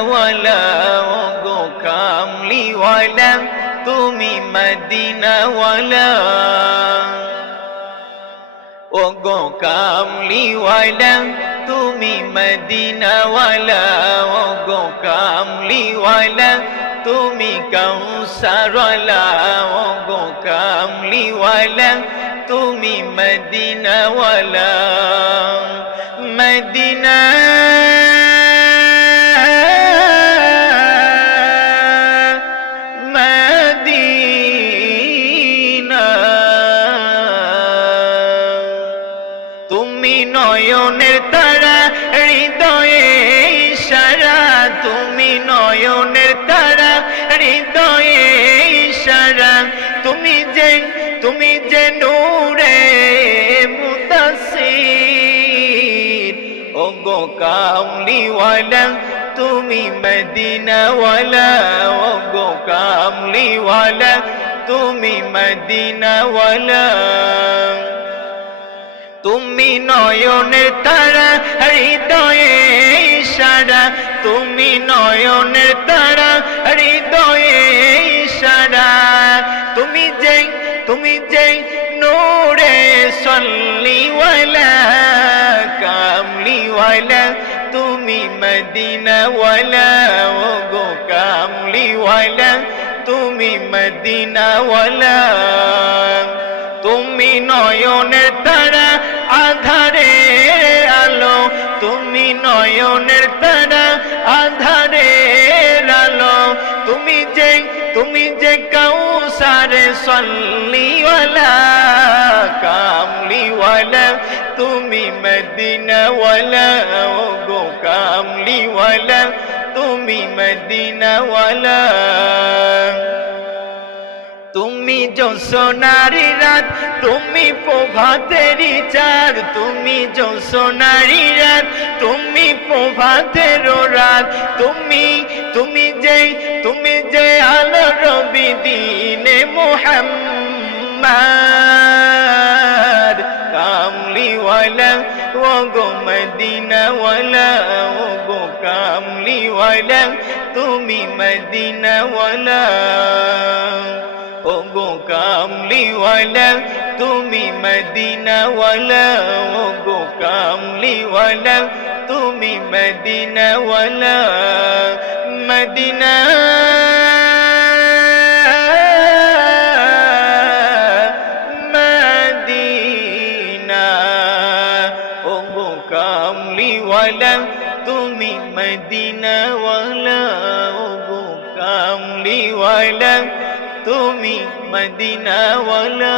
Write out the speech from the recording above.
মদিনাওয়ালা ওগো কামলিওয়ালা তুমি মদিনাওয়ালা ওগো কামলিওয়ালা তুমি মদিনাওয়ালা ওগো কামলিওয়ালা তুমি কৌসরওয়ালা ওগো কামলিওয়ালা তুমি মদিনাওয়ালা মদিনা মদিনা তুমি নয়নের তারা হৃদয়ে ইশারা তুমি নয়নের তারা হৃদয়ে ইশারা তুমি যে নূরে মুতাসসির ওগো কামলিওয়ালা তুমি মদিনাওয়ালা ওগো কামলিওয়ালা তুমি মদিনাওয়ালা তুমি নয়নের তারা হৃদয়ে ইশারা তুমি নয়নের তারা হৃদয়ে ইশারা তুমি যে নূরে সল্লিওয়ালা কামলিওয়ালা তুমি মদিনাওয়ালা ওগো কামলিওয়ালা তুমি মদিনাওয়ালা তুমি নয়নের তারা আধারে আলো তুমি নয়নের তারা আধারে আলো তুমি যে কাউসারে সল্লিওয়ালা কামলিওয়ালা তুমি মদিনাওয়ালা ওগো কামলিওয়ালা তুমি মদিনাওয়ালা তুমি সোনারি রাত তুমি প্রভাতেরি চাঁদ তুমি সোনারি রাত তুমি প্রভাতের রাত তুমি যে আলো রবি দিনে মুহাম্মদ কামলিওয়ালা ওগো মদিনাওয়ালা ওগো কামলিওয়ালা তুমি মদিনাওয়ালা ওগো কামলিওয়ালা তুমি মদিনাওয়ালা ওগো কামলিওয়ালা তুমি মদিনাওয়ালা মদিনা মদিনা ওগো কামলিওয়ালা তুমি মদিনাওয়ালা ওগো কামলিওয়ালা তুমি মদিনাওয়ালা।